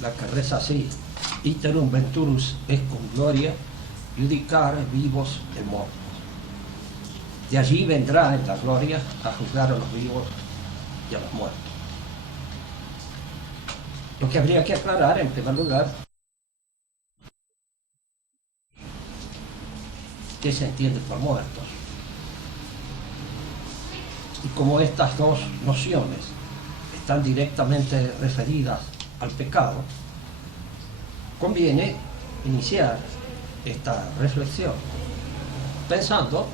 la que reza así: Iterum venturus es cum gloria, judicare vivos et mortos. De allí vendrá en la gloria a juzgar a los vivos y a los muertos. Lo que habría que aclarar, en primer lugar, ¿qué se entiende por muertos? Y como estas dos nociones están directamente referidas al pecado, conviene iniciar esta reflexión pensando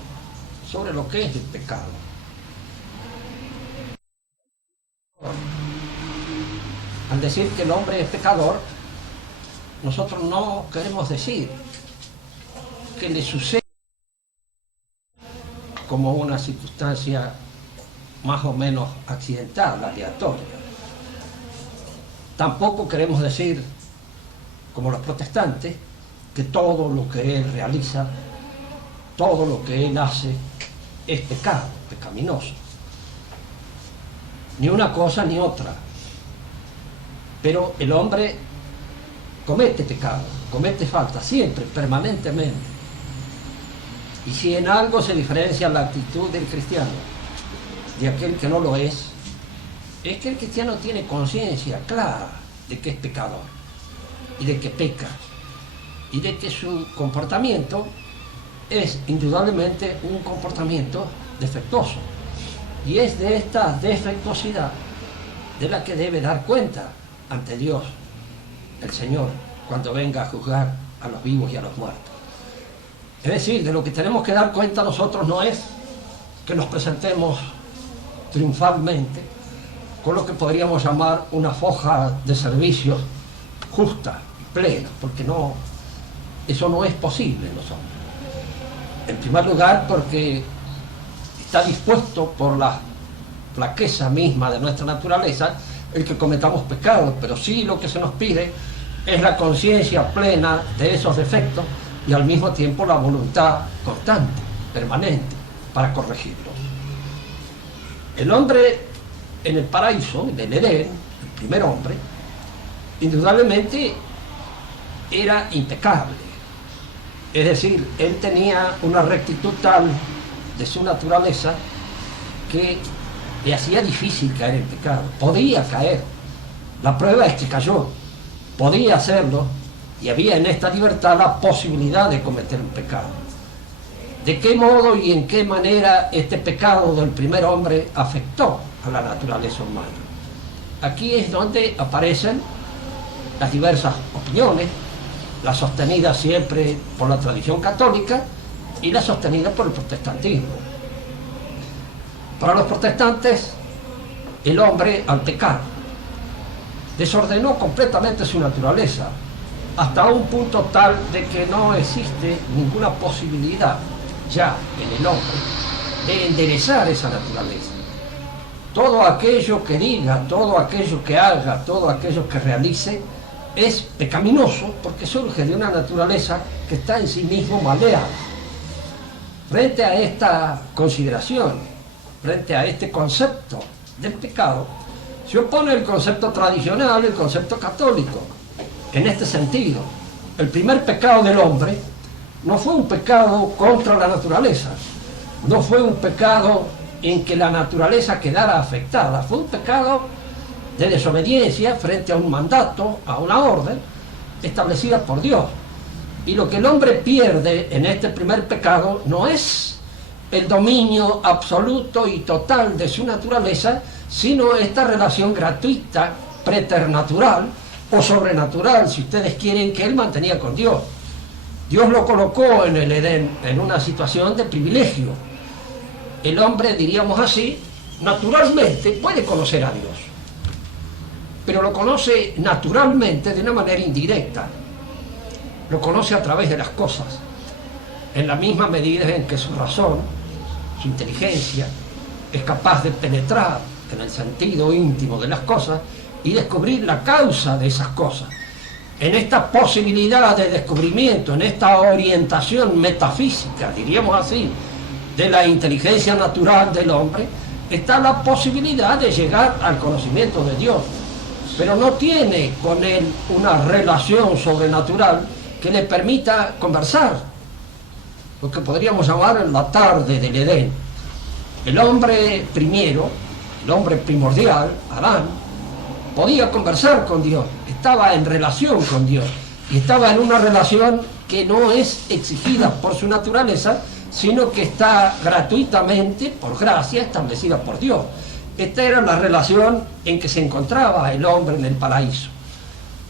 sobre lo que es el pecado. Al decir que el hombre es pecador, nosotros no queremos decir que le sucede como una circunstancia más o menos accidental, aleatoria. Tampoco queremos decir, como los protestantes, que todo lo que él realiza, todo lo que él hace, es pecado, pecaminoso. Ni una cosa ni otra. Pero el hombre comete pecado, comete falta, siempre, permanentemente. Y si en algo se diferencia la actitud del cristiano de aquel que no lo es que el cristiano tiene conciencia clara de que es pecador, y de que peca, y de que su comportamiento es indudablemente un comportamiento defectuoso. Y es de esta defectuosidad de la que debe dar cuenta ante Dios, el Señor, cuando venga a juzgar a los vivos y a los muertos. Es decir, de lo que tenemos que dar cuenta nosotros no es que nos presentemos triunfalmente con lo que podríamos llamar una foja de servicios justa, plena, porque no, eso no es posible en los hombres. En primer lugar, porque está dispuesto por la flaqueza misma de nuestra naturaleza el que cometamos pecados, pero sí lo que se nos pide es la conciencia plena de esos defectos y al mismo tiempo la voluntad constante, permanente, para corregirlos. El hombre en el paraíso, en el Edén, el primer hombre, indudablemente era impecable. Es decir, él tenía una rectitud tal de su naturaleza que le hacía difícil caer en pecado. Podía caer. La prueba es que cayó. Podía hacerlo y había en esta libertad la posibilidad de cometer un pecado. ¿De qué modo y en qué manera este pecado del primer hombre afectó a la naturaleza humana? Aquí es donde aparecen las diversas opiniones, las sostenidas siempre por la tradición católica y las sostenidas por el protestantismo. Para los protestantes, el hombre, al pecar, desordenó completamente su naturaleza, hasta un punto tal de que no existe ninguna posibilidad ya en el hombre de enderezar esa naturaleza. Todo aquello que diga, todo aquello que haga, todo aquello que realice es pecaminoso porque surge de una naturaleza que está en sí mismo maleada. Frente a esta consideración, frente a este concepto del pecado, se opone el concepto tradicional, el concepto católico. En este sentido, el primer pecado del hombre no fue un pecado contra la naturaleza, no fue un pecado en que la naturaleza quedara afectada, fue un pecado de desobediencia frente a un mandato, a una orden establecida por Dios. Y lo que el hombre pierde en este primer pecado no es el dominio absoluto y total de su naturaleza, sino esta relación gratuita, preternatural o sobrenatural, si ustedes quieren, que él mantenía con Dios. Dios lo colocó en el Edén en una situación de privilegio. El hombre, diríamos así, naturalmente puede conocer a Dios, pero lo conoce naturalmente de una manera indirecta. Lo conoce a través de las cosas, en la misma medida en que su razón, su inteligencia, es capaz de penetrar en el sentido íntimo de las cosas y descubrir la causa de esas cosas. En esta posibilidad de descubrimiento, en esta orientación metafísica, diríamos así, de la inteligencia natural del hombre, está la posibilidad de llegar al conocimiento de Dios. pero no tiene con él una relación sobrenatural que le permita conversar, lo que podríamos llamar la tarde del Edén. El hombre primero, el hombre primordial, Adán, podía conversar con Dios, estaba en relación con Dios, y estaba en una relación que no es exigida por su naturaleza, sino que está gratuitamente, por gracia, establecida por Dios. Esta era la relación en que se encontraba el hombre en el paraíso.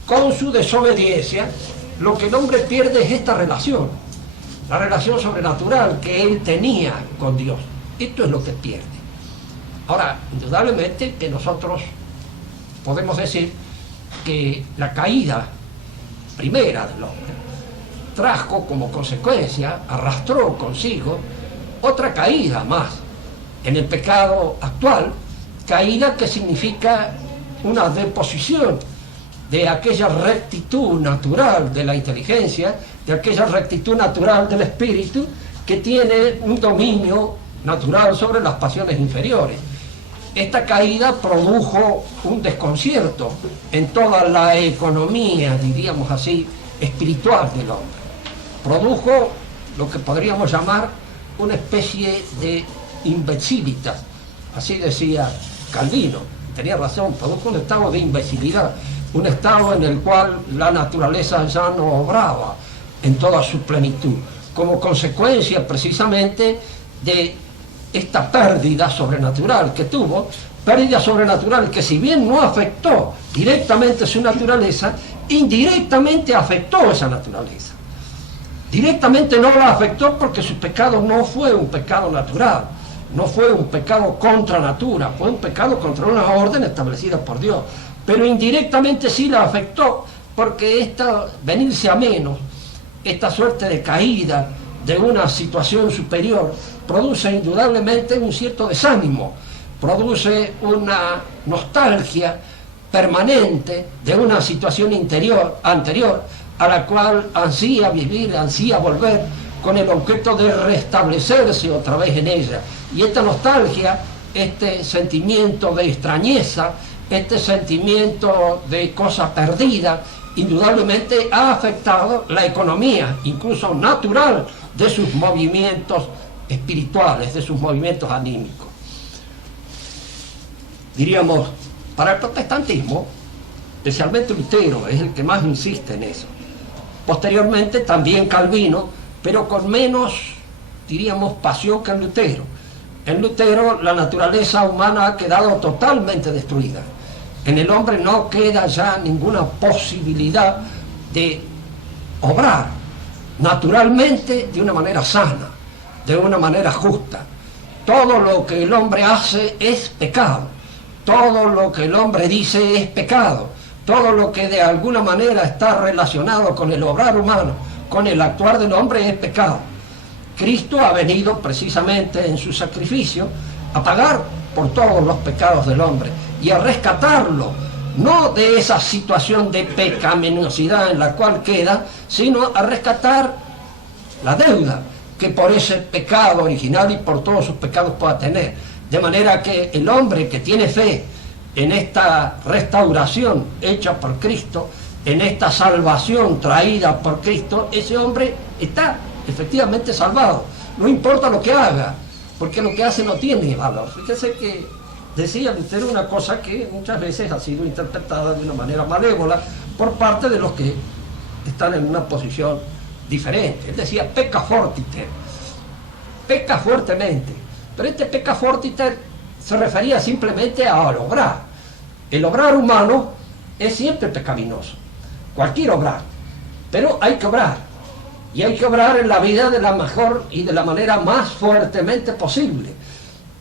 Con su desobediencia, lo que el hombre pierde es esta relación, la relación sobrenatural que él tenía con Dios. Esto es lo que pierde. Ahora, indudablemente que nosotros podemos decir que la caída primera del hombre trajo como consecuencia, arrastró consigo otra caída más en el pecado actual, caída que significa una deposición de aquella rectitud natural de la inteligencia, de aquella rectitud natural del espíritu que tiene un dominio natural sobre las pasiones inferiores. Esta caída produjo un desconcierto en toda la economía, diríamos así, espiritual del hombre. Produjo lo que podríamos llamar una especie de imbecilitas, así decía Calvino, tenía razón, produjo un estado de imbecilidad, un estado en el cual la naturaleza ya no obraba en toda su plenitud, como consecuencia precisamente de esta pérdida sobrenatural que tuvo, pérdida sobrenatural que si bien no afectó directamente su naturaleza, indirectamente afectó esa naturaleza. Directamente no la afectó porque su pecado no fue un pecado natural, no fue un pecado contra natura, fue un pecado contra una orden establecida por Dios, pero indirectamente sí la afectó porque esta venirse a menos, esta suerte de caída de una situación superior, produce indudablemente un cierto desánimo, produce una nostalgia permanente de una situación anterior a la cual ansía vivir, ansía volver, con el objeto de restablecerse otra vez en ella. Y esta nostalgia, este sentimiento de extrañeza, este sentimiento de cosa perdida, indudablemente ha afectado la economía, incluso natural, de sus movimientos espirituales, de sus movimientos anímicos. Diríamos, para el protestantismo, especialmente Lutero es el que más insiste en eso. Posteriormente también Calvino, pero con menos, diríamos, pasión que en Lutero. En Lutero la naturaleza humana ha quedado totalmente destruida. En el hombre no queda ya ninguna posibilidad de obrar naturalmente de una manera sana, de una manera justa. Todo lo que el hombre hace es pecado, todo lo que el hombre dice es pecado, todo lo que de alguna manera está relacionado con el obrar humano, con el actuar del hombre es pecado. Cristo ha venido precisamente en su sacrificio a pagar por todos los pecados del hombre y a rescatarlo, no de esa situación de pecaminosidad en la cual queda, sino a rescatar la deuda que por ese pecado original y por todos sus pecados pueda tener. De manera que el hombre que tiene fe en esta restauración hecha por Cristo, en esta salvación traída por Cristo, ese hombre está efectivamente salvado. No importa lo que haga, porque lo que hace no tiene valor. Fíjese que decía Lutero una cosa que muchas veces ha sido interpretada de una manera malévola por parte de los que están en una posición diferente. Él decía pecca fortiter, peca fuertemente, pero este pecca fortiter se refería simplemente al obrar. El obrar humano es siempre pecaminoso, cualquier obrar, pero hay que obrar, y hay que obrar en la vida de la mejor y de la manera más fuertemente posible,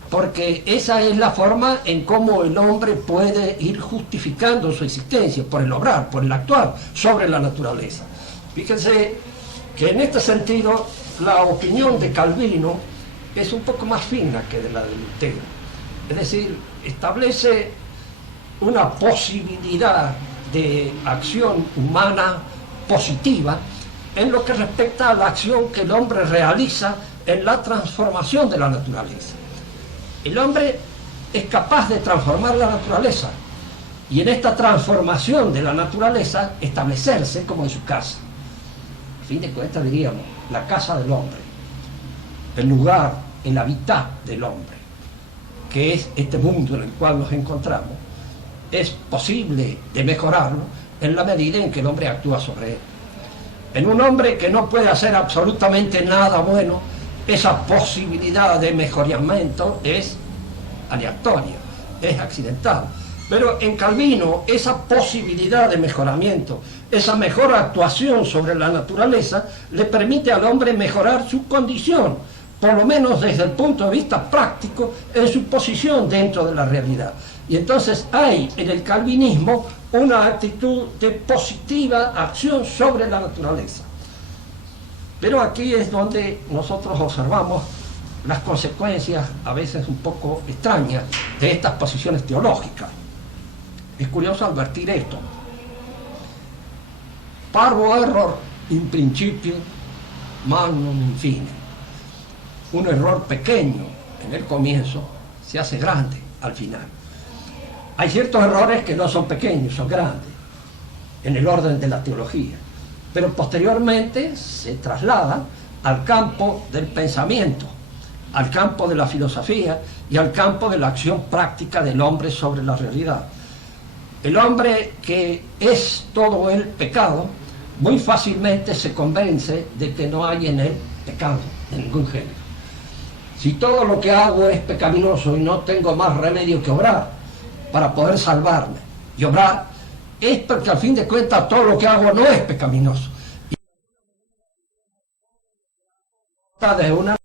porque esa es la forma en cómo el hombre puede ir justificando su existencia, por el obrar, por el actuar sobre la naturaleza. Fíjense que en este sentido la opinión de Calvino es un poco más fina que de la de Lutero. Es decir, establece una posibilidad de acción humana positiva en lo que respecta a la acción que el hombre realiza en la transformación de la naturaleza. El hombre es capaz de transformar la naturaleza, y en esta transformación de la naturaleza establecerse como en su casa. A fin de cuentas diríamos, la casa del hombre, el lugar, el hábitat del hombre, que es este mundo en el cual nos encontramos, es posible de mejorarlo en la medida en que el hombre actúa sobre él. En un hombre que no puede hacer absolutamente nada bueno, esa posibilidad de mejoramiento es aleatoria, es accidental. Pero en Calvino, esa posibilidad de mejoramiento, esa mejor actuación sobre la naturaleza, le permite al hombre mejorar su condición, por lo menos desde el punto de vista práctico, en su posición dentro de la realidad. Y entonces hay en el calvinismo una actitud de positiva acción sobre la naturaleza. Pero aquí es donde nosotros observamos las consecuencias, a veces un poco extrañas, de estas posiciones teológicas. Es curioso advertir esto. Parvo error in principio, magnum in fine. Un error pequeño en el comienzo se hace grande al final. Hay ciertos errores que no son pequeños, son grandes, en el orden de la teología, pero posteriormente se trasladan al campo del pensamiento, al campo de la filosofía y al campo de la acción práctica del hombre sobre la realidad. El hombre que es todo el pecado, muy fácilmente se convence de que no hay en él pecado de ningún género. Si todo lo que hago es pecaminoso y no tengo más remedio que obrar para poder salvarme y obrar, es porque al fin de cuentas todo lo que hago no es pecaminoso. Y está de una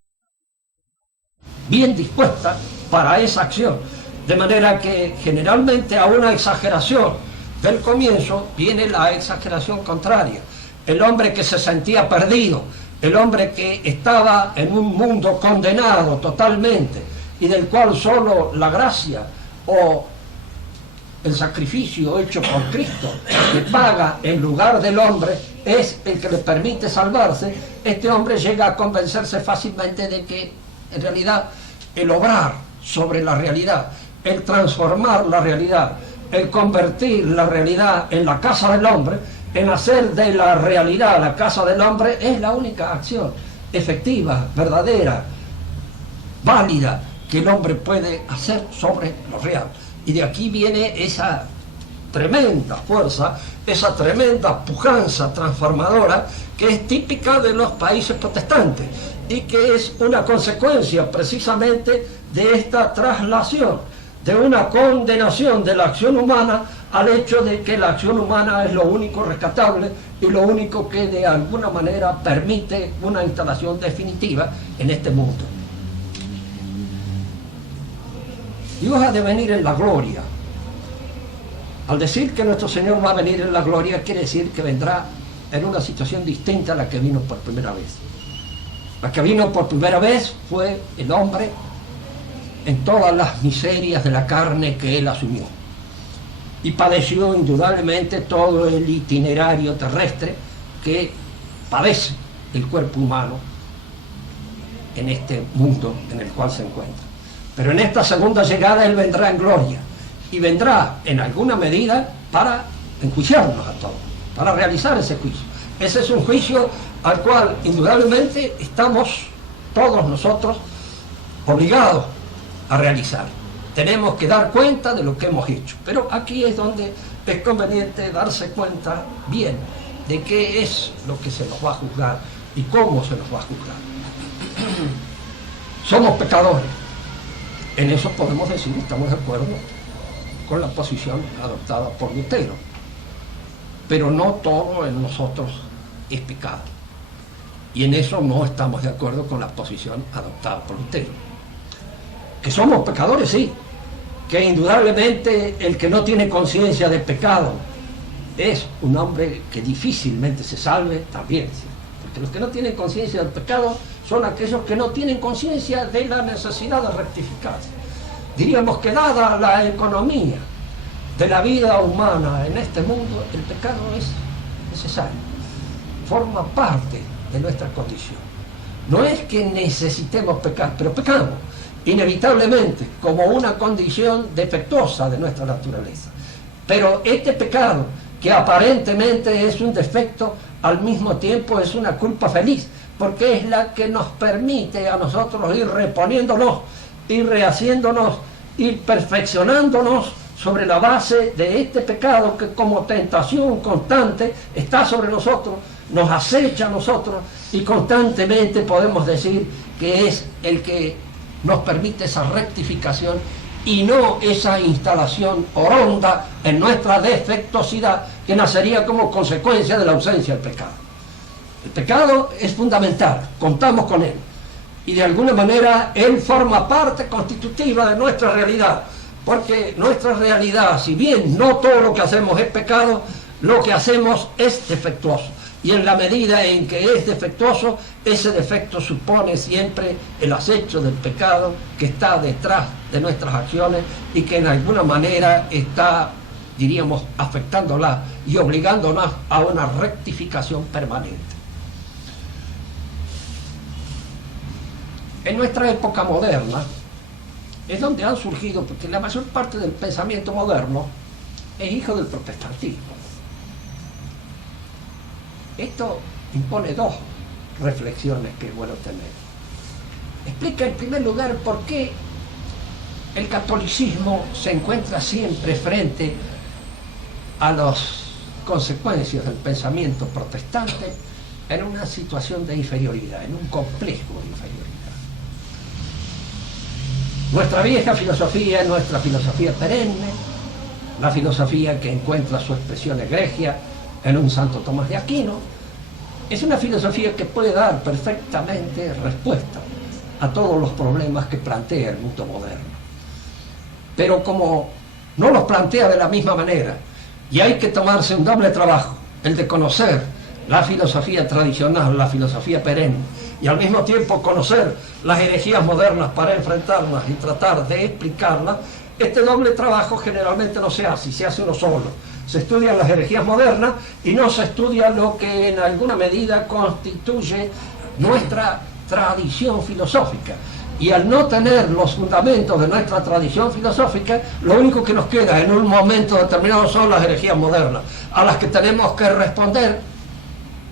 bien dispuesta para esa acción, de manera que generalmente a una exageración del comienzo viene la exageración contraria. El hombre que se sentía perdido, el hombre que estaba en un mundo condenado totalmente y del cual solo la gracia o el sacrificio hecho por Cristo, que paga en lugar del hombre, es el que le permite salvarse. Este hombre llega a convencerse fácilmente de que en realidad el obrar sobre la realidad, el transformar la realidad, el convertir la realidad en la casa del hombre, en hacer de la realidad la casa del hombre, es la única acción efectiva, verdadera, válida que el hombre puede hacer sobre lo real. Y de aquí viene esa tremenda fuerza, esa tremenda pujanza transformadora que es típica de los países protestantes y que es una consecuencia precisamente de esta traslación, de una condenación de la acción humana al hecho de que la acción humana es lo único rescatable y lo único que de alguna manera permite una instalación definitiva en este mundo. Dios ha de venir en la gloria. Al decir que nuestro Señor va a venir en la gloria, quiere decir que vendrá en una situación distinta a la que vino por primera vez. La que vino por primera vez fue el hombre en todas las miserias de la carne que él asumió. Y padeció indudablemente todo el itinerario terrestre que padece el cuerpo humano en este mundo en el cual se encuentra. Pero en esta segunda llegada él vendrá en gloria y vendrá en alguna medida para enjuiciarnos a todos, para realizar ese juicio. Ese es un juicio al cual indudablemente estamos todos nosotros obligados a realizar. Tenemos que dar cuenta de lo que hemos hecho. Pero aquí es donde es conveniente darse cuenta bien de qué es lo que se nos va a juzgar y cómo se nos va a juzgar. Somos pecadores. En eso podemos decir, estamos de acuerdo con la posición adoptada por Lutero. Pero no todo en nosotros es pecado. Y en eso no estamos de acuerdo con la posición adoptada por Lutero. Que somos pecadores, sí. Que indudablemente el que no tiene conciencia del pecado es un hombre que difícilmente se salve también, ¿sí? Porque los que no tienen conciencia del pecado son aquellos que no tienen conciencia de la necesidad de rectificarse. Diríamos que dada la economía de la vida humana en este mundo, el pecado es necesario, forma parte de nuestra condición. No es que necesitemos pecar, pero pecamos inevitablemente como una condición defectuosa de nuestra naturaleza. Pero este pecado, que aparentemente es un defecto, al mismo tiempo es una culpa feliz, porque es la que nos permite a nosotros ir reponiéndonos, ir rehaciéndonos, ir perfeccionándonos sobre la base de este pecado que como tentación constante está sobre nosotros, nos acecha a nosotros y constantemente podemos decir que es el que nos permite esa rectificación y no esa instalación horonda en nuestra defectuosidad que nacería como consecuencia de la ausencia del pecado. El pecado es fundamental, contamos con él y de alguna manera él forma parte constitutiva de nuestra realidad, porque nuestra realidad, si bien no todo lo que hacemos es pecado, lo que hacemos es defectuoso. Y en la medida en que es defectuoso, ese defecto supone siempre el acecho del pecado que está detrás de nuestras acciones y que en alguna manera está, diríamos, afectándola y obligándonos a una rectificación permanente. En nuestra época moderna es donde han surgido, porque la mayor parte del pensamiento moderno es hijo del protestantismo. Esto impone dos reflexiones que es bueno tener. Explica en primer lugar por qué el catolicismo se encuentra siempre frente a las consecuencias del pensamiento protestante en una situación de inferioridad, en un complejo de inferioridad. Nuestra vieja filosofía es nuestra filosofía perenne, la filosofía que encuentra su expresión egregia en un Santo Tomás de Aquino, es una filosofía que puede dar perfectamente respuesta a todos los problemas que plantea el mundo moderno. Pero como no los plantea de la misma manera, y hay que tomarse un doble trabajo, el de conocer la filosofía tradicional, la filosofía perenne, y al mismo tiempo conocer las herejías modernas para enfrentarlas y tratar de explicarlas, este doble trabajo generalmente no se hace, y se hace uno solo. Se estudian las herejías modernas y no se estudia lo que en alguna medida constituye nuestra tradición filosófica. Y al no tener los fundamentos de nuestra tradición filosófica, lo único que nos queda en un momento determinado son las herejías modernas, a las que tenemos que responder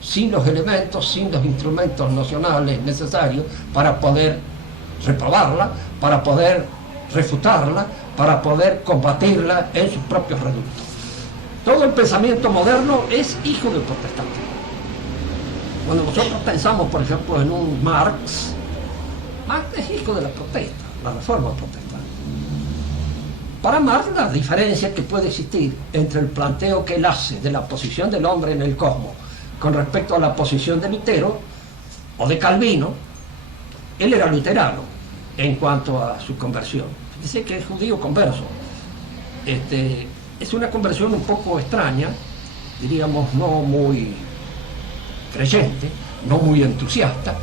sin los elementos, sin los instrumentos nocionales necesarios para poder reprobarla, para poder refutarla, para poder combatirla en sus propios reductos. Todo el pensamiento moderno es hijo del protestantismo. Cuando nosotros pensamos, por ejemplo, en un Marx, Marx es hijo de la protesta, la reforma protestante. Para Marx, la diferencia que puede existir entre el planteo que él hace de la posición del hombre en el cosmos con respecto a la posición de Lutero o de Calvino, él era luterano en cuanto a su conversión. Dice que es judío converso. Es una conversión un poco extraña, diríamos no muy creyente, no muy entusiasta,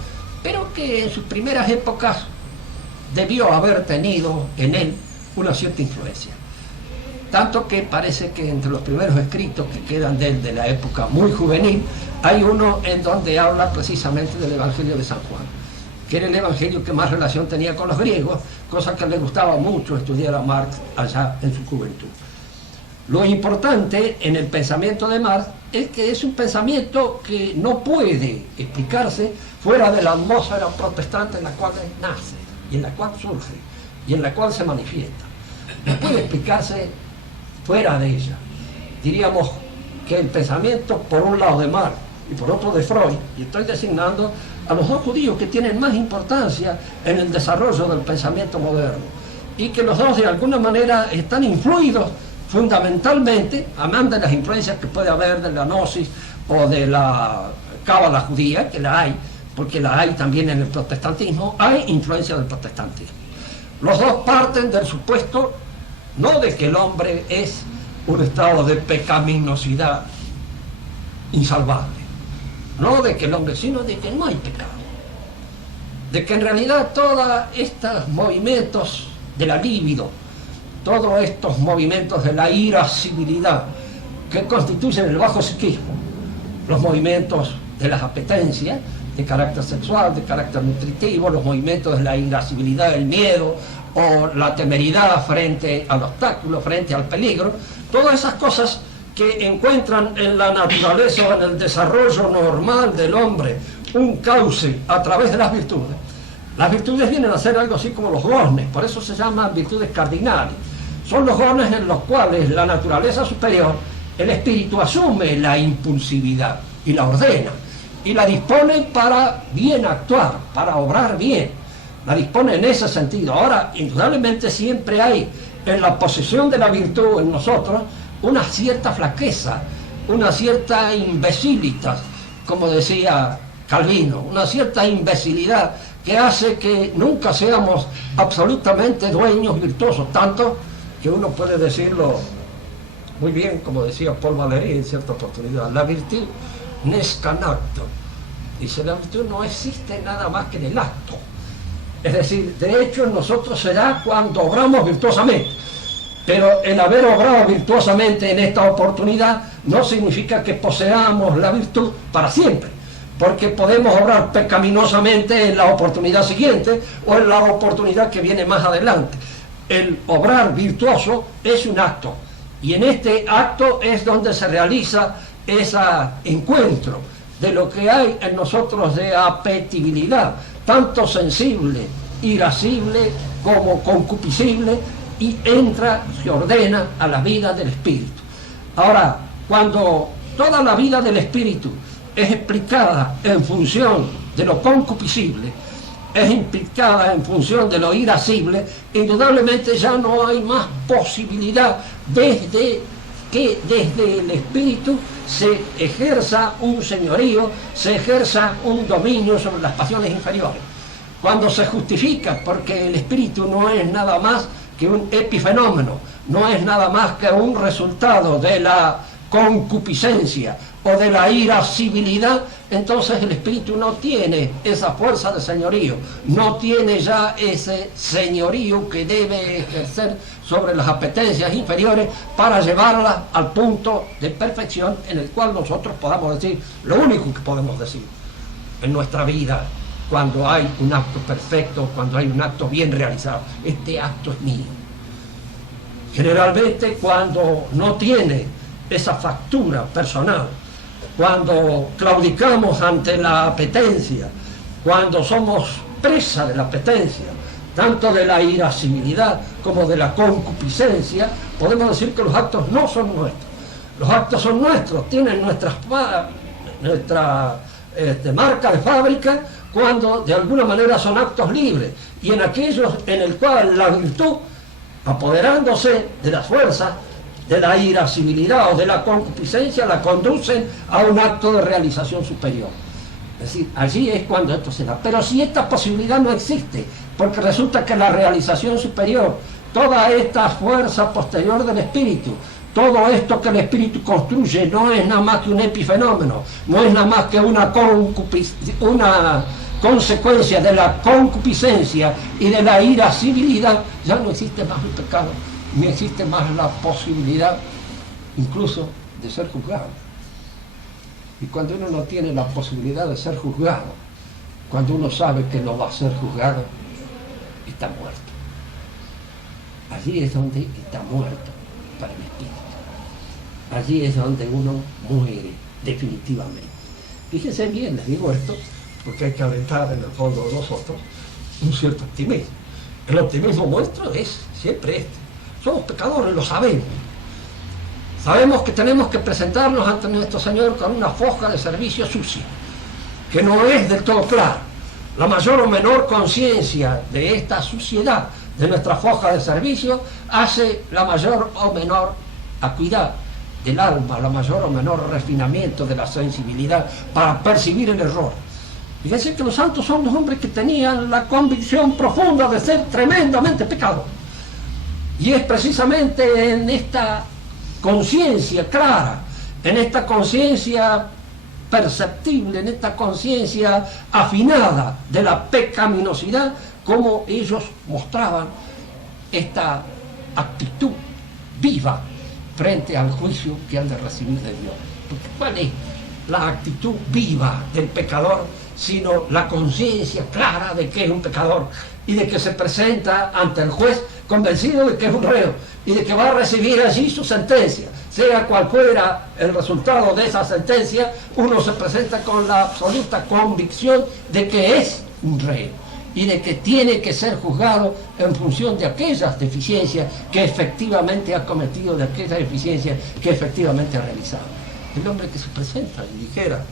pero que en sus primeras épocas debió haber tenido en él una cierta influencia. Tanto que parece que entre los primeros escritos que quedan de él de la época muy juvenil, hay uno en donde habla precisamente del Evangelio de San Juan, que era el evangelio que más relación tenía con los griegos, cosa que le gustaba mucho estudiar a Marx allá en su juventud. Lo importante en el pensamiento de Marx es que es un pensamiento que no puede explicarse fuera de la atmósfera protestante en la cual nace, y en la cual surge, y en la cual se manifiesta. No puede explicarse fuera de ella. Diríamos que el pensamiento, por un lado de Marx y por otro de Freud, y estoy designando a los dos judíos que tienen más importancia en el desarrollo del pensamiento moderno, y que los dos de alguna manera están influidos fundamentalmente, además de las influencias que puede haber de la gnosis o de la cábala judía, que la hay, porque la hay también en el protestantismo, hay influencia del protestantismo. Los dos parten del supuesto no de que el hombre es un estado de pecaminosidad insalvable, no de que el hombre, sino de que no hay pecado, de que en realidad todos estos movimientos de la libido, todos estos movimientos de la irascibilidad que constituyen el bajo psiquismo, los movimientos de las apetencias de carácter sexual, de carácter nutritivo, los movimientos de la irascibilidad, el miedo o la temeridad frente al obstáculo, frente al peligro, todas esas cosas que encuentran en la naturaleza o en el desarrollo normal del hombre un cauce a través de las virtudes. Las virtudes vienen a ser algo así como los dones, por eso se llaman virtudes cardinales. Son los dones en los cuales la naturaleza superior, el espíritu asume la impulsividad y la ordena, y la dispone para bien actuar, para obrar bien. La dispone en ese sentido. Ahora, indudablemente siempre hay en la posesión de la virtud en nosotros una cierta flaqueza, una cierta imbecilitas, como decía Calvino, una cierta imbecilidad que hace que nunca seamos absolutamente dueños virtuosos, tanto que uno puede decirlo muy bien, como decía Paul Valéry en cierta oportunidad, la virtud nesca in acto. Dice, la virtud no existe nada más que en el acto. Es decir, de hecho en nosotros se da cuando obramos virtuosamente. Pero el haber obrado virtuosamente en esta oportunidad no significa que poseamos la virtud para siempre, porque podemos obrar pecaminosamente en la oportunidad siguiente o en la oportunidad que viene más adelante. El obrar virtuoso es un acto, y en este acto es donde se realiza ese encuentro de lo que hay en nosotros de apetibilidad, tanto sensible, irascible como concupiscible, y entra, se ordena a la vida del espíritu. Ahora, cuando toda la vida del espíritu es explicada en función de lo concupiscible, es implicada en función de lo irascible, indudablemente ya no hay más posibilidad desde el espíritu se ejerza un señorío, se ejerza un dominio sobre las pasiones inferiores. Cuando se justifica, porque el espíritu no es nada más que un epifenómeno, no es nada más que un resultado de la concupiscencia o de la irascibilidad, entonces el espíritu no tiene esa fuerza de señorío, no tiene ya ese señorío que debe ejercer sobre las apetencias inferiores para llevarlas al punto de perfección en el cual nosotros podamos decir lo único que podemos decir en nuestra vida. Cuando hay un acto perfecto, cuando hay un acto bien realizado, este acto es mío. Generalmente cuando no tiene esa factura personal, cuando claudicamos ante la apetencia, cuando somos presa de la apetencia, tanto de la irascibilidad como de la concupiscencia, podemos decir que los actos no son nuestros. Los actos son nuestros, tienen nuestra marca de fábrica, cuando de alguna manera son actos libres, y en aquellos en el cual la virtud, apoderándose de las fuerzas, de la irascibilidad o de la concupiscencia, la conducen a un acto de realización superior. Es decir, allí es cuando esto se da. Pero si esta posibilidad no existe, porque resulta que la realización superior, toda esta fuerza posterior del espíritu, todo esto que el espíritu construye no es nada más que un epifenómeno, no es nada más que una consecuencia de la concupiscencia y de la irascibilidad, ya no existe más el pecado, ni existe más la posibilidad incluso de ser juzgado. Y cuando uno no tiene la posibilidad de ser juzgado, cuando uno sabe que no va a ser juzgado, está muerto. Allí es donde está muerto para el espíritu. Allí es donde uno muere definitivamente. Fíjense bien, les digo esto, porque hay que alentar en el fondo de nosotros un cierto optimismo. El optimismo nuestro es siempre este. Somos pecadores, lo sabemos. Sabemos que tenemos que presentarnos ante nuestro Señor con una foja de servicio sucia, que no es del todo clara. La mayor o menor conciencia de esta suciedad de nuestra foja de servicio hace la mayor o menor acuidad del alma, la mayor o menor refinamiento de la sensibilidad para percibir el error. Fíjense que los santos son los hombres que tenían la convicción profunda de ser tremendamente pecadores. Y es precisamente en esta conciencia clara, en esta conciencia perceptible, en esta conciencia afinada de la pecaminosidad, como ellos mostraban esta actitud viva frente al juicio que han de recibir de Dios. Porque ¿cuál es la actitud viva del pecador sino la conciencia clara de que es un pecador y de que se presenta ante el juez convencido de que es un reo y de que va a recibir allí su sentencia. Sea cual fuera el resultado de esa sentencia, uno se presenta con la absoluta convicción de que es un reo y de que tiene que ser juzgado en función de aquellas deficiencias que efectivamente ha cometido, de aquellas deficiencias que efectivamente ha realizado. El hombre que se presenta y dijera: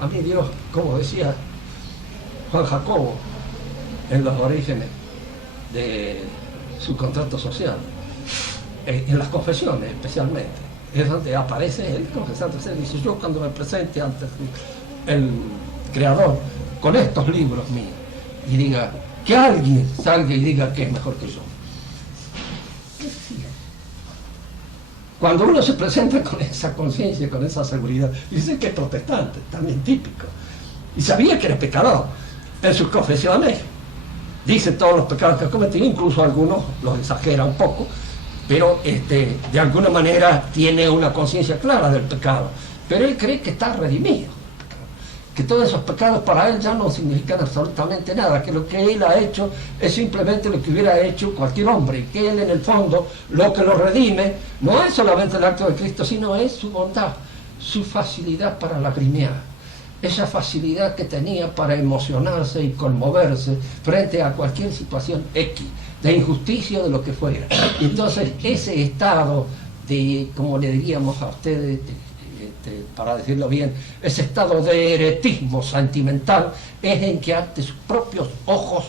a mí Dios, como decía Juan Jacobo en los orígenes de su contrato social, en las confesiones especialmente, es donde aparece él confesándose, dice: yo cuando me presente ante el Creador con estos libros míos, y diga, que alguien salga y diga que es mejor que yo. Cuando uno se presenta con esa conciencia, con esa seguridad, y dice que es protestante, también típico, y sabía que era pecador, en sus confesiones dice todos los pecados que ha cometido, incluso algunos los exagera un poco, pero de alguna manera tiene una conciencia clara del pecado, pero él cree que está redimido, que todos esos pecados para él ya no significan absolutamente nada, que lo que él ha hecho es simplemente lo que hubiera hecho cualquier hombre, y que él en el fondo lo que lo redime no es solamente el acto de Cristo, sino es su bondad, su facilidad para lagrimear, esa facilidad que tenía para emocionarse y conmoverse frente a cualquier situación X, de injusticia o de lo que fuera. Y entonces ese estado de, como le diríamos a ustedes, para decirlo bien, ese estado de heretismo sentimental es en que ante sus propios ojos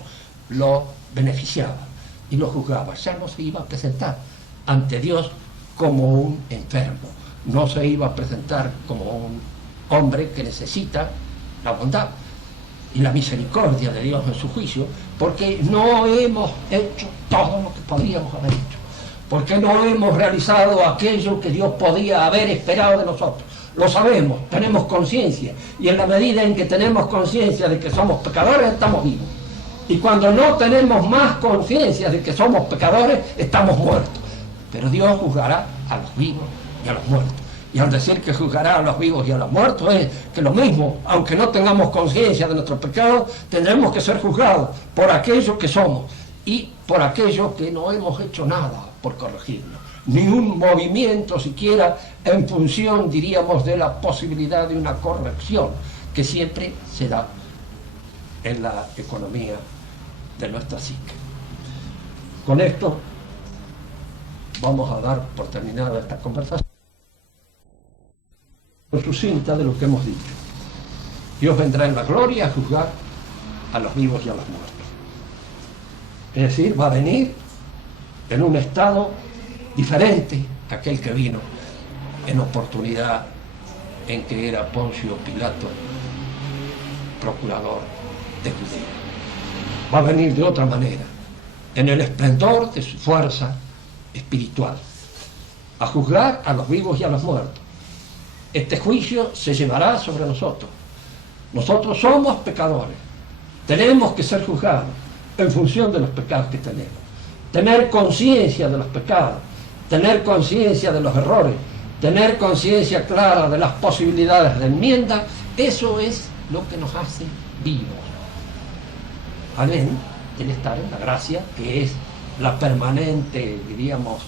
lo beneficiaba y lo juzgaba. Ya no se iba a presentar ante Dios como un enfermo, no se iba a presentar como un hombre que necesita la bondad y la misericordia de Dios en su juicio, porque no hemos hecho todo lo que podríamos haber hecho, porque no hemos realizado aquello que Dios podía haber esperado de nosotros. Lo sabemos, tenemos conciencia, y en la medida en que tenemos conciencia de que somos pecadores, estamos vivos. Y cuando no tenemos más conciencia de que somos pecadores, estamos muertos. Pero Dios juzgará a los vivos y a los muertos. Y al decir que juzgará a los vivos y a los muertos, es que lo mismo, aunque no tengamos conciencia de nuestro pecado, tendremos que ser juzgados por aquello que somos y por aquello que no hemos hecho nada por corregirlo. Ni un movimiento siquiera en función, diríamos, de la posibilidad de una corrección que siempre se da en la economía de nuestra psique. Con esto vamos a dar por terminada esta conversación sucinta de lo que hemos dicho. Dios vendrá en la gloria a juzgar a los vivos y a los muertos. Es decir, va a venir en un estado diferente a aquel que vino en oportunidad en que era Poncio Pilato procurador de Judea. Va a venir de otra manera, en el esplendor de su fuerza espiritual, a juzgar a los vivos y a los muertos. Este juicio se llevará sobre nosotros. Nosotros somos pecadores, tenemos que ser juzgados en función de los pecados que tenemos. Tener conciencia de los pecados, tener conciencia de los errores, tener conciencia clara de las posibilidades de enmienda, eso es lo que nos hace vivos. Amén, el estar en la gracia, que es la permanente, diríamos,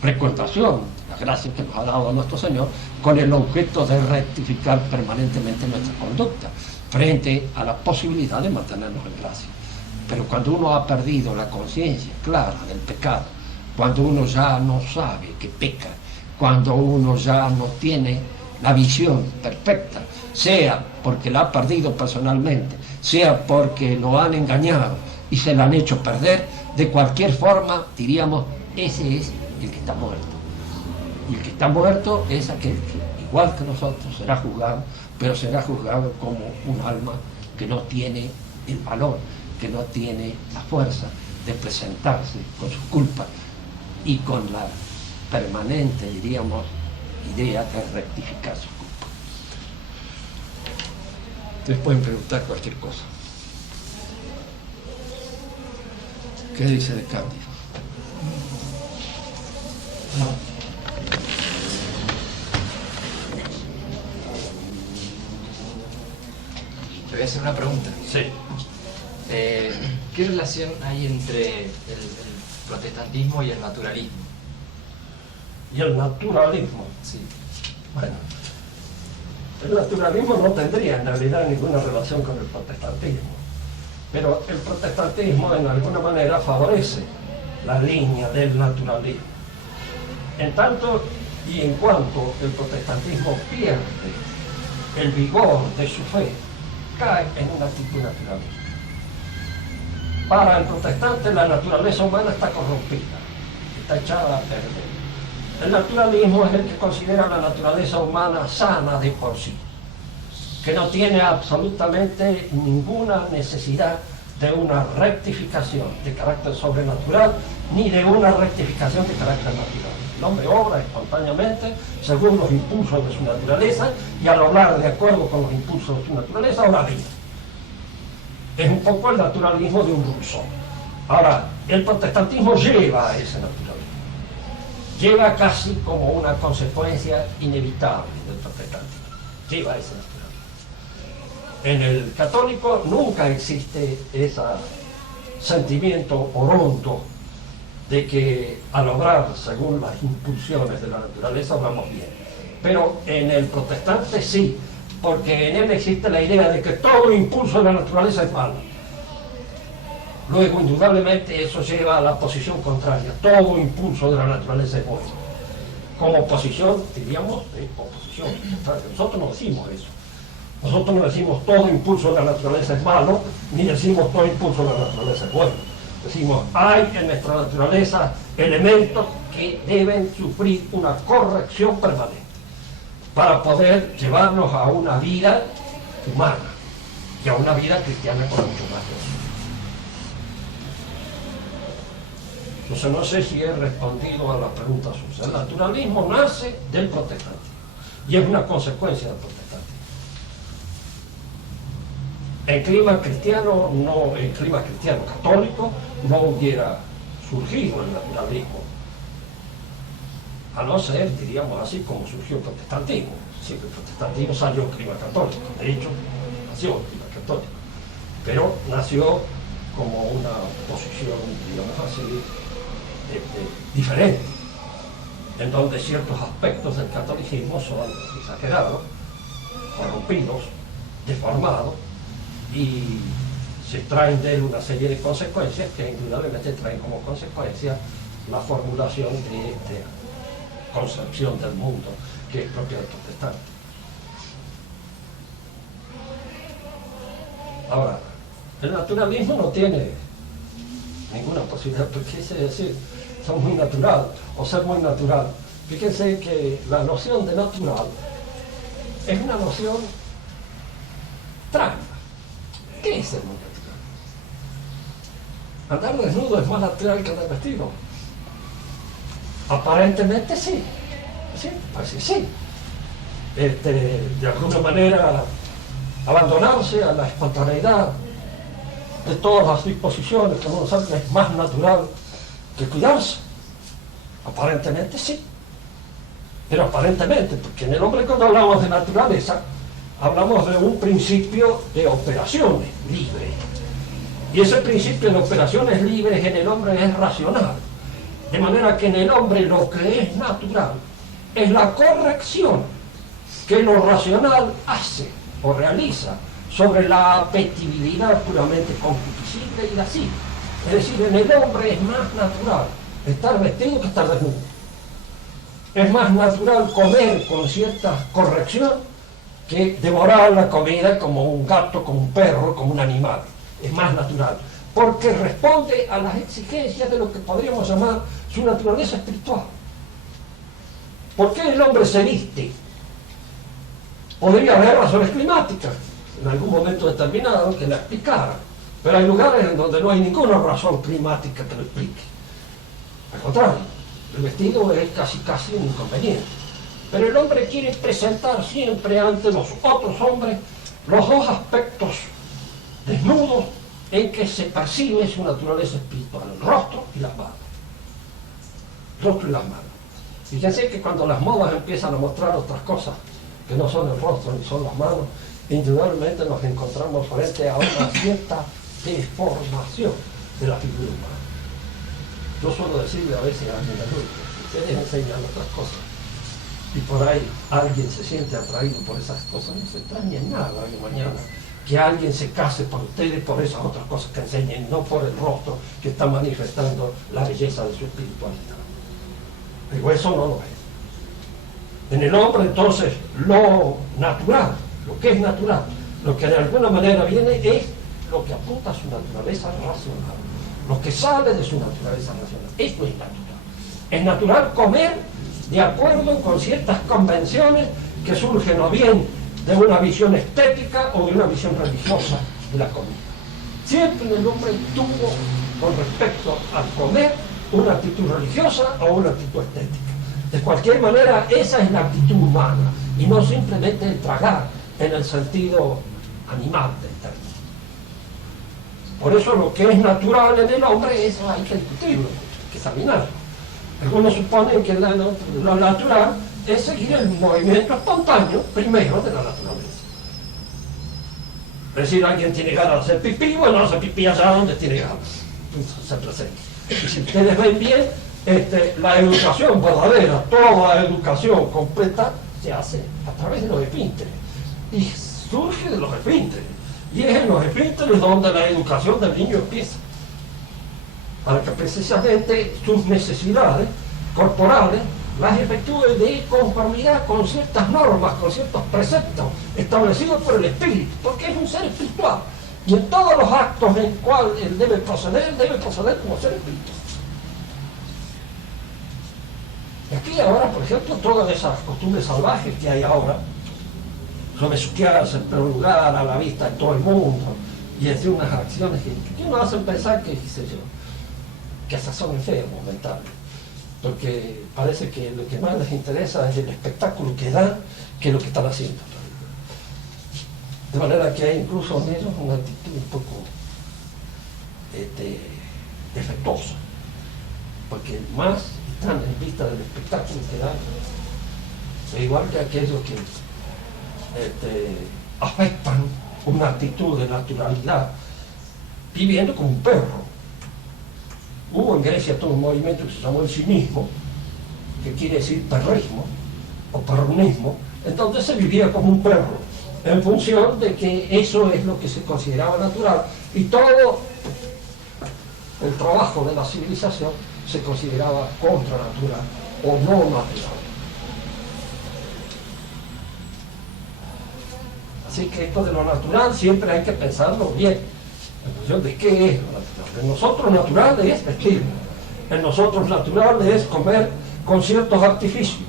frecuentación, la gracia que nos ha dado nuestro Señor, con el objeto de rectificar permanentemente nuestra conducta frente a la posibilidad de mantenernos en gracia. Pero cuando uno ha perdido la conciencia clara del pecado, cuando uno ya no sabe que peca, cuando uno ya no tiene la visión perfecta, sea porque la ha perdido personalmente, sea porque lo han engañado y se la han hecho perder, de cualquier forma, diríamos, ese es el que está muerto. Y el que está muerto es aquel que, igual que nosotros, será juzgado, pero será juzgado como un alma que no tiene el valor, que no tiene la fuerza de presentarse con sus culpas y con la permanente, diríamos, idea de rectificar sus culpas. Ustedes pueden preguntar cualquier cosa. ¿Qué dice de Cándido? Te voy a hacer una pregunta. Sí. ¿Qué relación hay entre el protestantismo y el naturalismo. Y el naturalismo. Sí. Bueno, el naturalismo no tendría en realidad ninguna relación con el protestantismo, pero el protestantismo en alguna manera favorece la línea del naturalismo. En tanto y en cuanto el protestantismo pierde el vigor de su fe, cae en una actitud naturalista. Para el protestante la naturaleza humana está corrompida, está echada a perder. El naturalismo es el que considera la naturaleza humana sana de por sí, que no tiene absolutamente ninguna necesidad de una rectificación de carácter sobrenatural, ni de una rectificación de carácter natural. El hombre obra espontáneamente según los impulsos de su naturaleza, y al obrar de acuerdo con los impulsos de su naturaleza, obra bien. Es un poco el naturalismo de un Rousseau. Ahora, el protestantismo lleva a ese naturalismo. Lleva casi como una consecuencia inevitable del protestantismo. Lleva a ese naturalismo. En el católico nunca existe ese sentimiento orondo de que al obrar según las impulsiones de la naturaleza obramos bien. Pero en el protestante sí, porque en él existe la idea de que todo impulso de la naturaleza es malo. Luego, indudablemente, eso lleva a la posición contraria. Todo impulso de la naturaleza es bueno. Como posición, diríamos, de oposición contraria. Nosotros no decimos eso. Nosotros no decimos todo impulso de la naturaleza es malo, ni decimos todo impulso de la naturaleza es bueno. Decimos, hay en nuestra naturaleza elementos que deben sufrir una corrección permanente para poder llevarnos a una vida humana y a una vida cristiana con mucho más de eso. Entonces no sé si he respondido a la pregunta suya. El naturalismo nace del protestantismo y es una consecuencia del protestantismo. En clima cristiano, no, en clima cristiano católico, no hubiera surgido el naturalismo, a no ser, diríamos así, como surgió el protestantismo. Sí, el protestantismo salió en clima católico, de hecho, nació en clima católico, pero nació como una posición, digamos así, diferente, en donde ciertos aspectos del catolicismo son exagerados, corrompidos, deformados, y se traen de él una serie de consecuencias que indudablemente traen como consecuencia la formulación de esta concepción del mundo que es propia del protestante. Ahora, el naturalismo no tiene ninguna posibilidad, porque es decir, son muy natural o ser muy natural. Fíjense que la noción de natural es una noción trampa. ¿Qué es ser muy natural? ¿Andar desnudo es más natural que andar vestido? Aparentemente sí. Sí, pues sí. De alguna manera abandonarse a la espontaneidad de todas las disposiciones que uno sabe que es más natural que cuidarse. Aparentemente sí. Pero aparentemente, porque en el hombre cuando hablamos de naturaleza, hablamos de un principio de operaciones libres. Y ese principio de operaciones libres en el hombre es racional. De manera que en el hombre lo que es natural es la corrección que lo racional hace o realiza sobre la apetibilidad puramente concupiscible y así. Es decir, en el hombre es más natural estar vestido que estar desnudo. Es más natural comer con cierta corrección que devorar la comida como un gato, como un perro, como un animal. Es más natural, porque responde a las exigencias de lo que podríamos llamar su naturaleza espiritual. ¿Por qué el hombre se viste? Podría haber razones climáticas en algún momento determinado que la explicaran, pero hay lugares en donde no hay ninguna razón climática que lo explique. Al contrario, el vestido es casi un inconveniente. Pero el hombre quiere presentar siempre ante los otros hombres los dos aspectos desnudos en que se percibe su naturaleza espiritual, el rostro y las manos. El rostro y las manos. Fíjense que cuando las modas empiezan a mostrar otras cosas que no son el rostro ni son las manos, indudablemente nos encontramos frente a una cierta deformación de la figura humana. Yo suelo decirle a veces a mis alumnos, ustedes enseñan otras cosas, y por ahí alguien se siente atraído por esas cosas, no se extrañen nada que mañana que alguien se case por ustedes por esas otras cosas que enseñen, no por el rostro que está manifestando la belleza de su espiritualidad. Pero eso no lo es. En el hombre entonces lo natural, lo que es natural, lo que de alguna manera viene es lo que apunta a su naturaleza racional, lo que sale de su naturaleza racional. Esto es natural. Es natural comer de acuerdo con ciertas convenciones que surgen o bien de una visión estética o de una visión religiosa de la comida. Siempre el hombre tuvo con respecto al comer una actitud religiosa o una actitud estética. De cualquier manera, esa es la actitud humana y no simplemente el tragar en el sentido animal del término. Por eso lo que es natural en el hombre, eso hay que discutirlo, hay que examinarlo. Algunos suponen que lo natural es seguir el movimiento espontáneo primero de la naturaleza. Es decir, alguien tiene ganas de hacer pipí, bueno, hace pipí allá donde tiene ganas. Entonces se presenta. Y si ustedes ven bien, la educación verdadera, toda la educación completa, se hace a través de los esfínteres. Y surge de los esfínteres. Y es en los esfínteres donde la educación del niño empieza. Para que precisamente sus necesidades corporales las efectúe de conformidad con ciertas normas, con ciertos preceptos establecidos por el espíritu, porque es un ser espiritual. Y en todos los actos en cuales él debe proceder como ser espiritual. Y aquí ahora, por ejemplo, todas esas costumbres salvajes que hay ahora, sobre besuquearse en primer lugar, a la vista de todo el mundo, y hacer unas acciones que nos hacen pensar que, qué sé yo, que esas son enfermos mentales. Porque parece que lo que más les interesa es el espectáculo que dan que lo que están haciendo. De manera que hay incluso en ellos una actitud un poco defectuosa, porque más están en vista del espectáculo que dan, igual que aquellos que afectan una actitud de naturalidad, viviendo como un perro. Hubo en Grecia todo un movimiento que se llamó el cinismo, que quiere decir perrismo o perrunismo. Entonces se vivía como un perro, en función de que eso es lo que se consideraba natural, y todo el trabajo de la civilización se consideraba contranatural o no natural. Así que esto de lo natural siempre hay que pensarlo bien, en función de qué es lo natural. En nosotros natural es vestir, en nosotros natural es comer con ciertos artificios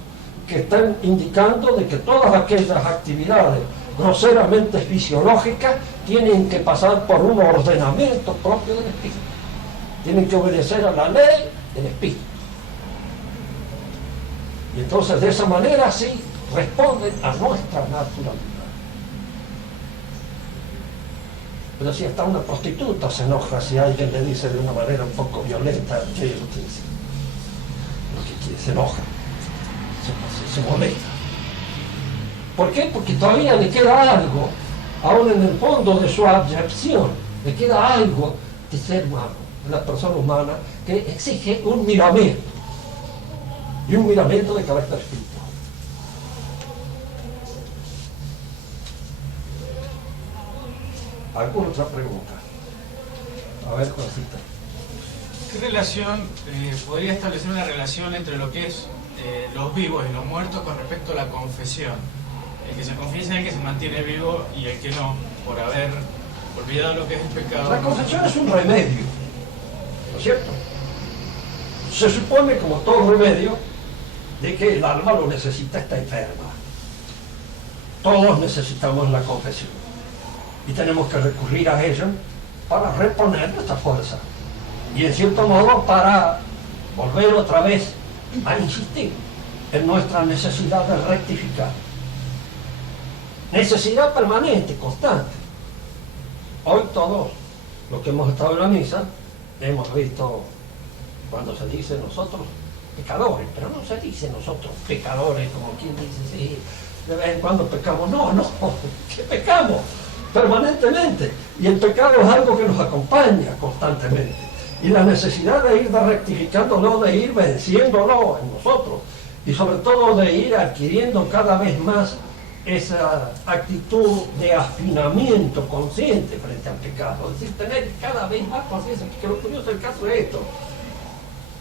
que están indicando de que todas aquellas actividades groseramente fisiológicas tienen que pasar por un ordenamiento propio del espíritu, tienen que obedecer a la ley del espíritu, y entonces de esa manera sí responden a nuestra naturalidad. Pero si hasta una prostituta se enoja si alguien le dice de una manera un poco violenta que es lo que dice, lo que quiere, se enoja, se molesta. ¿Por qué? Porque todavía le queda algo, aún en el fondo de su abyección, le queda algo de ser humano, de la persona humana, que exige un miramiento, y un miramiento de carácter espiritual. ¿Alguna otra pregunta? A ver, Juancita. ¿Qué relación podría establecer una relación entre lo que es los vivos y los muertos con respecto a la confesión? El que se confiesa es el que se mantiene vivo y el que no, por haber olvidado lo que es el pecado. La confesión es un remedio, ¿no es cierto? Se supone, como todo remedio, de que el alma lo necesita, está enferma. Todos necesitamos la confesión. Y tenemos que recurrir a ella para reponer nuestra fuerza. Y en cierto modo para volver otra vez a insistir en nuestra necesidad de rectificar. Necesidad permanente, constante. Hoy todos los que hemos estado en la misa hemos visto cuando se dice nosotros pecadores, pero no se dice nosotros pecadores como quien dice, sí, de vez en cuando pecamos. No, que pecamos permanentemente, y el pecado es algo que nos acompaña constantemente, y la necesidad de ir rectificándolo, de ir venciéndolo en nosotros, y sobre todo de ir adquiriendo cada vez más esa actitud de afinamiento consciente frente al pecado, es decir, tener cada vez más conciencia, porque lo curioso del caso es esto,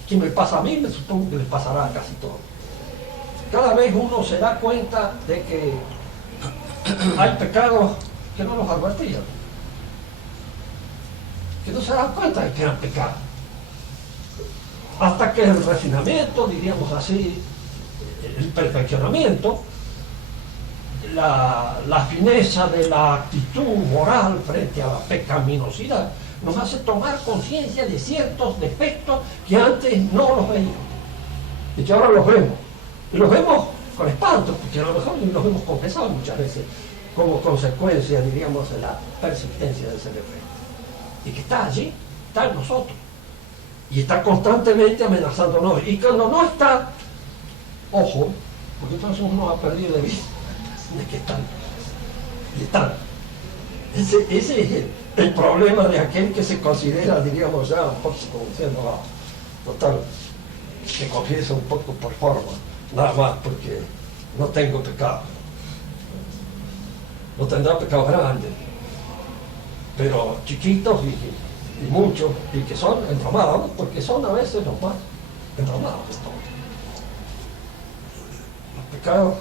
que me pasa a mí, me supongo que les pasará a casi todos. Cada vez uno se da cuenta de que hay pecados que no los advertían, que no se dan cuenta de que eran pecados, hasta que el refinamiento, diríamos así, el perfeccionamiento, la fineza de la actitud moral frente a la pecaminosidad nos hace tomar conciencia de ciertos defectos que antes no los veíamos y que ahora los vemos, y los vemos con espanto, porque a lo mejor los hemos confesado muchas veces como consecuencia, diríamos, de la persistencia de ese defecto, y que está allí, está en nosotros, y está constantemente amenazándonos, y cuando no está, ojo, porque entonces uno ha perdido de vista de que están, y están. Ese es el problema de aquel que se considera, diríamos ya, un poco como diciendo, total, que confiesa un poco por forma, nada más porque no tengo pecado. No tendrá pecado grande, pero chiquitos y muchos, y que son enramados, porque son a veces los más enramados de todos. Los pecados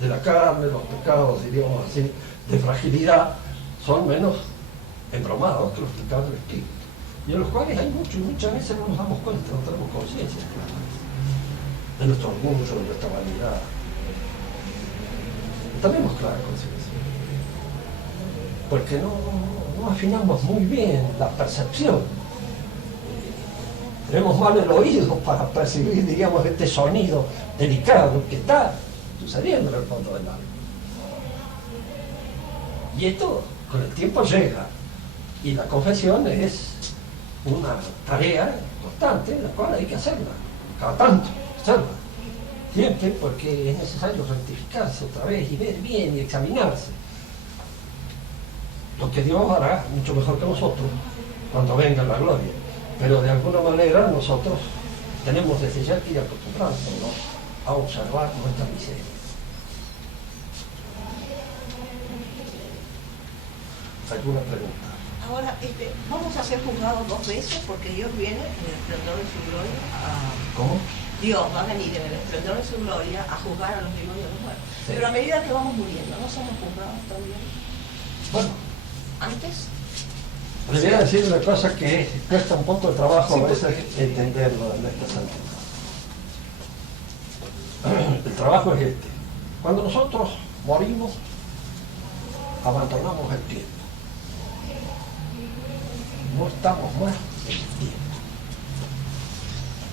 de la carne, los pecados, diríamos así, de fragilidad, son menos embromados que los pecados del espíritu, y en los cuales hay mucho, y muchas veces no nos damos cuenta, no tenemos conciencia de nuestro orgullo, de nuestra vanidad. No tenemos clara conciencia, porque no afinamos muy bien la percepción. Tenemos mal el oído para percibir, diríamos, este sonido delicado que está sucediendo en el fondo del alma. Y esto con el tiempo llega, y la confesión es una tarea constante, la cual hay que hacerla, cada tanto, hacerla, siempre, porque es necesario rectificarse otra vez y ver bien y examinarse. Lo que Dios hará mucho mejor que nosotros cuando venga la gloria, pero de alguna manera nosotros tenemos desde ya que ir acostumbrándonos a observar nuestra miseria. ¿Alguna pregunta? Ahora, vamos a ser juzgados 2 veces porque Dios viene en el esplendor de su gloria ¿Cómo? Dios va a venir en el esplendor de su gloria a juzgar a los vivos y a los muertos. Sí. Pero a medida que vamos muriendo, ¿no somos juzgados también? Bueno, ¿Antes? les voy a decir una cosa que cuesta un poco de trabajo a veces entenderlo en esta santidad. El trabajo es este. Cuando nosotros morimos, abandonamos el tiempo. No estamos más en el tiempo.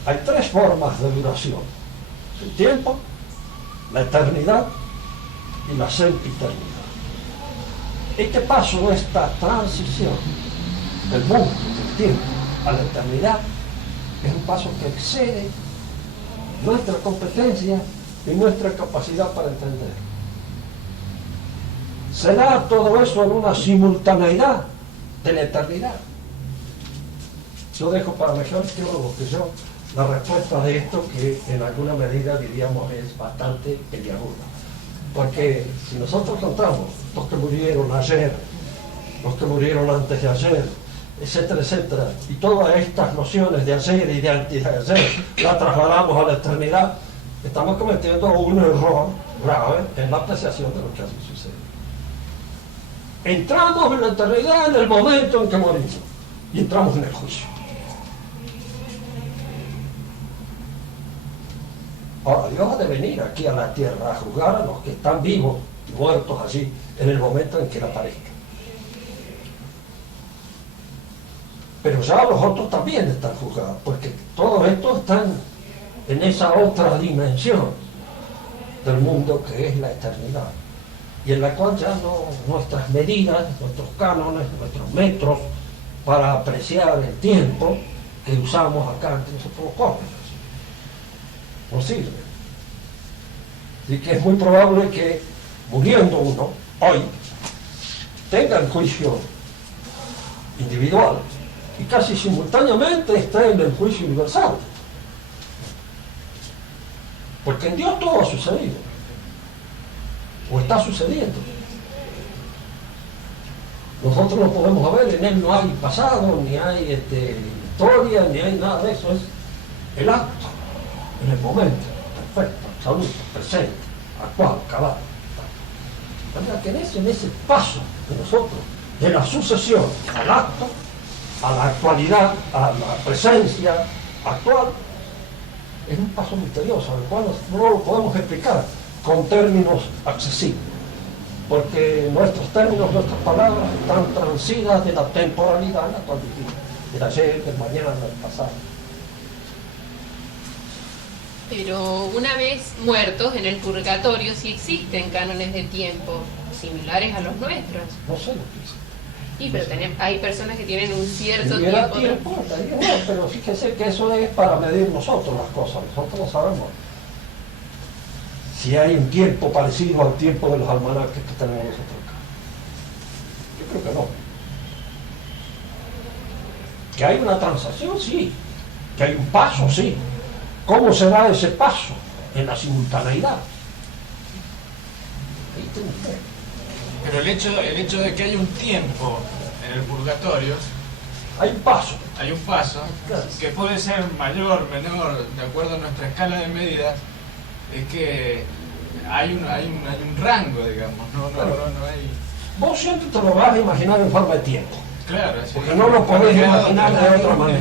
Hay 3 formas de duración: el tiempo, la eternidad y la sempiternidad. Este paso, esta transición del mundo, del tiempo a la eternidad, es un paso que excede nuestra competencia y nuestra capacidad para entender. Se da todo eso en una simultaneidad de la eternidad. Yo dejo para mejores teólogos que yo la respuesta de esto, que en alguna medida diríamos es bastante peliaguda. Porque si nosotros contamos los que murieron ayer, los que murieron antes de ayer, etcétera, etcétera, y todas estas nociones de ayer y de antes de ayer las trasladamos a la eternidad, estamos cometiendo un error grave en la apreciación de lo que así sucede. Entramos en la eternidad en el momento en que morimos, y entramos en el juicio. Ahora, Dios ha de venir aquí a la tierra a juzgar a los que están vivos y muertos allí en el momento en que Él aparezca. Pero ya los otros también están juzgados, porque todos estos están en esa otra dimensión del mundo que es la eternidad, y en la cual ya nuestras medidas, nuestros cánones, nuestros metros para apreciar el tiempo que usamos acá entre nosotros los jóvenes no sirve. Así que es muy probable que, muriendo uno hoy, tenga el juicio individual, y casi simultáneamente está en el juicio universal. Porque en Dios todo ha sucedido, o está sucediendo. Nosotros no podemos ver, en Él no hay pasado, ni hay historia, ni hay nada de eso, es el acto, en el momento, perfecto, absoluto, presente, actual, cabal. De manera que en ese paso de nosotros, de la sucesión al acto, a la actualidad, a la presencia actual, es un paso misterioso, al cual no lo podemos explicar con términos accesibles, porque nuestros términos, nuestras palabras están transidas de la temporalidad a la actualidad, del ayer, del mañana, del pasado. Pero una vez muertos en el purgatorio, sí existen cánones de tiempo similares a los nuestros. No sé lo que es. Sí, pero hay personas que tienen un cierto Hubiera tiempo. tiempo, no, pero fíjese que eso es para medir nosotros las cosas. Nosotros no sabemos si hay un tiempo parecido al tiempo de los almanaques que tenemos nosotros acá. Yo creo que no. Que hay una transacción, sí. Que hay un paso, sí. ¿Cómo será ese paso en la simultaneidad? Ahí tiene usted. Pero el hecho de que hay un tiempo en el purgatorio, Hay un paso. hay un paso, que puede ser mayor, menor, de acuerdo a nuestra escala de medidas, es que hay un rango, digamos, no hay... Vos siempre te lo vas a imaginar en forma de tiempo. Claro, sí. Porque no lo podés imaginar de otra manera.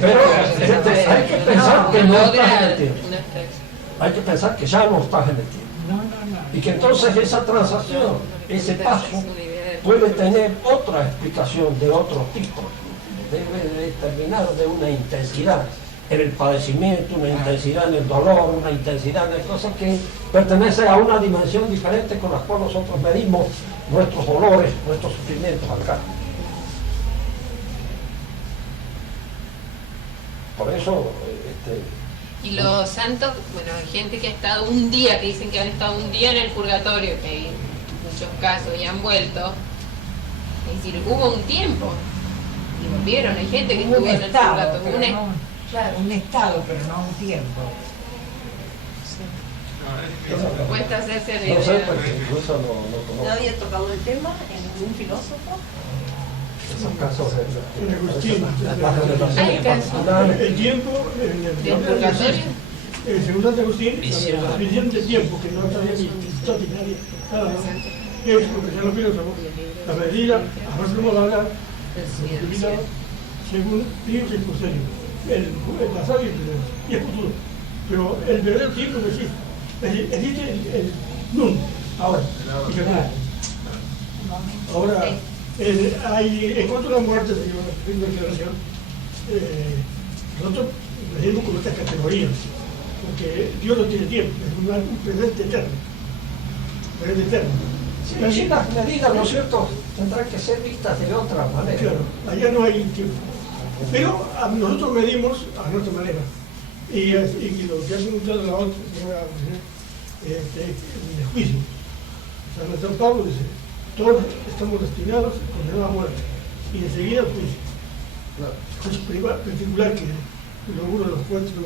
Pero hay que pensar que no estás en el tiempo. Hay que pensar que ya no estás en el tiempo. Y que entonces esa transacción, ese paso, puede tener otra explicación de otro tipo. Debe determinar de una intensidad en el padecimiento, una intensidad en el dolor, una intensidad en cosas que pertenece a una dimensión diferente con la cual nosotros medimos nuestros dolores, nuestros sufrimientos acá. Por eso, Y los santos, bueno, hay gente que ha estado un día, que dicen que han estado un día en el purgatorio, que hay muchos casos y han vuelto. Es decir, hubo un tiempo y volvieron. Hay gente que estuvo en el purgatorio. Un estado, pero no un tiempo. Cuesta hacerse la no sé, idea. porque incluso no conozco Nadie ha tocado el tema en ningún filósofo. esos casos En Agustín, Hay casos el tiempo, del purgatorio. según Santo Agustín, la definición de tiempo, que no sabía ni Aristóteles, nadie, nada más, es lo que sean los filósofos, la medida a más acomodada, determinada según tiempo y posterior, el pasado y el presente, y el futuro. Pero el verdadero tiempo no existe. Existe el nun, ahora, y que no. Ahora, en cuanto a la muerte, señor, en la declaración, nosotros medimos con estas categorías, porque Dios no tiene tiempo, es un presente eterno. Presente eterno. Sí, las medidas, ¿no es cierto?, tendrán que ser vistas de otra manera. Claro, allá no hay tiempo. Pero nosotros medimos a nuestra manera. Y lo que ha preguntado la otra señora, en el juicio. San Pablo dice, todos estamos destinados a condenar a muerte. Y enseguida el juicio. Es particular que uno de los cuatro,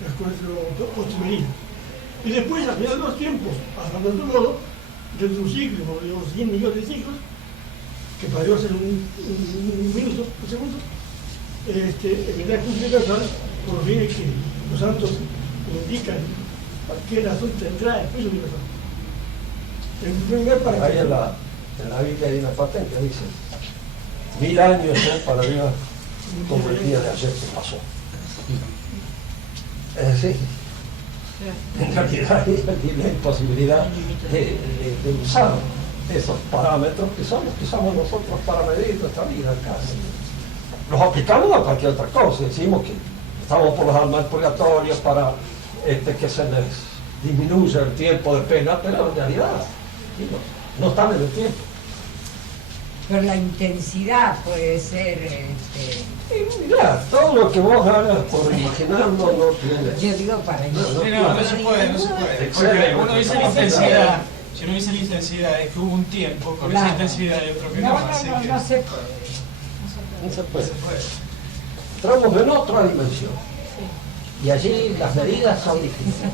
las cuatro postrimerías. Y después, al final de los tiempos, hablando de otro modo, dentro de un siglo o de unos 100 millones de siglos, que podría ser un minuto, un segundo, en el juicio universal, por fin que los santos indican qué razón tendrá el juicio universal. En primer lugar, para Ahí que... en la Biblia hay una parte que dice 1000 años son para Dios como el día de ayer que pasó. Es decir, en realidad hay la imposibilidad de usar esos parámetros que son los que usamos nosotros para medir nuestra vida acá. Los aplicamos a cualquier otra cosa, decimos que estamos por las almas del purgatorio para que se les disminuya el tiempo de pena, pero en realidad no están en el tiempo. Pero la intensidad puede ser... Y mirá, todo lo que vos hagas por imaginarlo no tiene. yo digo para No se puede. Porque uno dice la intensidad, Si no dice la intensidad, es que hubo un tiempo con Claro. esa intensidad y otro que No, no. no, así no, que no se puede. No se puede. se puede. Entramos en otra dimensión. Y allí las medidas son distintas.